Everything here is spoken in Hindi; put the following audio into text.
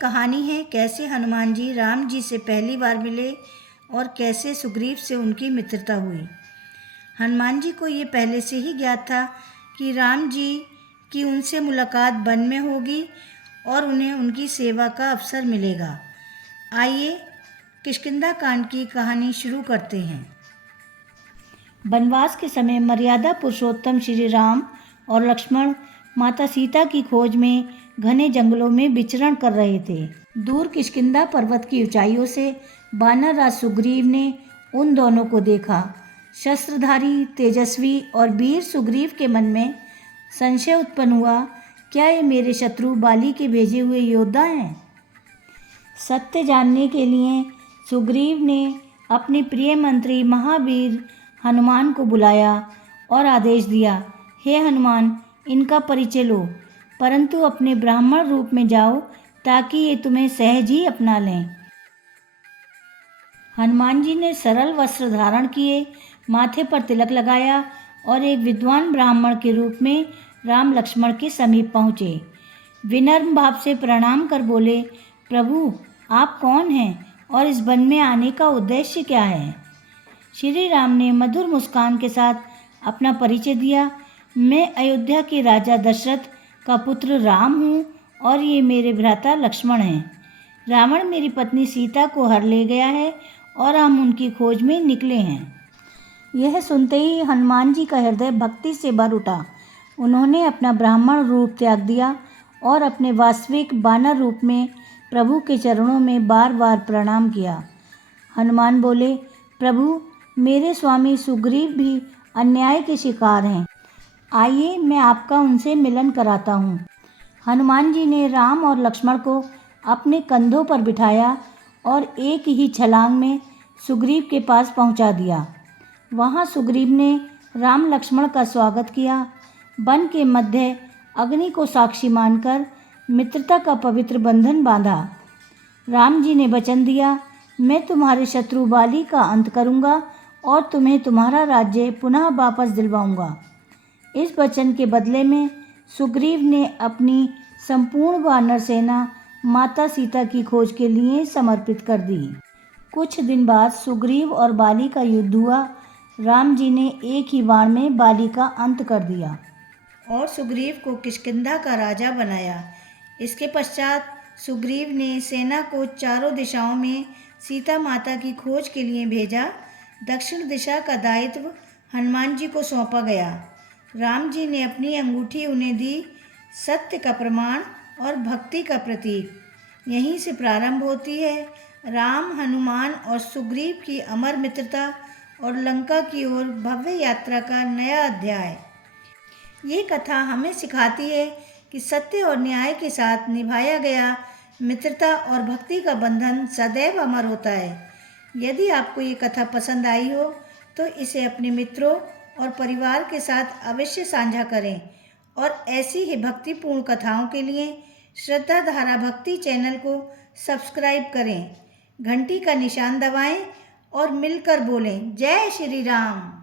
कहानी है कैसे हनुमान जी राम जी से पहली बार मिले और कैसे सुग्रीव से उनकी मित्रता हुई। हनुमान जी को ये पहले से ही ज्ञात था कि राम जी की उनसे मुलाकात वन में होगी और उन्हें उनकी सेवा का अवसर मिलेगा। आइए किष्किंधा कांड की कहानी शुरू करते हैं। वनवास के समय मर्यादा पुरुषोत्तम श्री राम और लक्ष्मण माता सीता की खोज में घने जंगलों में विचरण कर रहे थे। दूर किष्किंधा पर्वत की ऊंचाइयों से वानर राज सुग्रीव ने उन दोनों को देखा। शस्त्रधारी तेजस्वी और वीर सुग्रीव के मन में संशय उत्पन्न हुआ, क्या ये मेरे शत्रु बाली के भेजे हुए योद्धा हैं? सत्य जानने के लिए सुग्रीव ने अपने प्रिय मंत्री महावीर हनुमान को बुलाया और आदेश दिया, हे हनुमान, इनका परिचय लो, परंतु अपने ब्राह्मण रूप में जाओ ताकि ये तुम्हें सहज ही अपना लें। हनुमान जी ने सरल वस्त्र धारण किए, माथे पर तिलक लगाया और एक विद्वान ब्राह्मण के रूप में राम लक्ष्मण के समीप पहुँचे। विनम्र भाव से प्रणाम कर बोले, प्रभु आप कौन हैं और इस वन में आने का उद्देश्य क्या है? श्री राम ने मधुर मुस्कान के साथ अपना परिचय दिया, मैं अयोध्या के राजा दशरथ का पुत्र राम हूँ और ये मेरे भ्राता लक्ष्मण हैं। रावण मेरी पत्नी सीता को हर ले गया है और हम उनकी खोज में निकले हैं। यह सुनते ही हनुमान जी का हृदय भक्ति से भर उठा। उन्होंने अपना ब्राह्मण रूप त्याग दिया और अपने वास्तविक वानर रूप में प्रभु के चरणों में बार बार प्रणाम किया। हनुमान बोले, प्रभु मेरे स्वामी सुग्रीव भी अन्याय के शिकार हैं, आइए मैं आपका उनसे मिलन कराता हूँ। हनुमान जी ने राम और लक्ष्मण को अपने कंधों पर बिठाया और एक ही छलांग में सुग्रीव के पास पहुँचा दिया। वहाँ सुग्रीव ने राम लक्ष्मण का स्वागत किया। वन के मध्य अग्नि को साक्षी मानकर मित्रता का पवित्र बंधन बांधा। राम जी ने वचन दिया, मैं तुम्हारे शत्रु बाली का अंत करूँगा और तुम्हें तुम्हारा राज्य पुनः वापस दिलवाऊंगा। इस वचन के बदले में सुग्रीव ने अपनी संपूर्ण वानर सेना माता सीता की खोज के लिए समर्पित कर दी। कुछ दिन बाद सुग्रीव और बाली का युद्ध हुआ। राम जी ने एक ही बाण में बाली का अंत कर दिया और सुग्रीव को किष्किंधा का राजा बनाया। इसके पश्चात सुग्रीव ने सेना को चारों दिशाओं में सीता माता की खोज के लिए भेजा। दक्षिण दिशा का दायित्व हनुमान जी को सौंपा गया। राम जी ने अपनी अंगूठी उन्हें दी, सत्य का प्रमाण और भक्ति का प्रतीक। यहीं से प्रारंभ होती है राम, हनुमान और सुग्रीव की अमर मित्रता और लंका की ओर भव्य यात्रा का नया अध्याय। ये कथा हमें सिखाती है कि सत्य और न्याय के साथ निभाया गया मित्रता और भक्ति का बंधन सदैव अमर होता है। यदि आपको ये कथा पसंद आई हो तो इसे अपने मित्रों और परिवार के साथ अवश्य साझा करें और ऐसी ही भक्तिपूर्ण कथाओं के लिए श्रद्धा धारा भक्ति चैनल को सब्सक्राइब करें, घंटी का निशान दबाएं और मिलकर बोलें, जय श्री राम।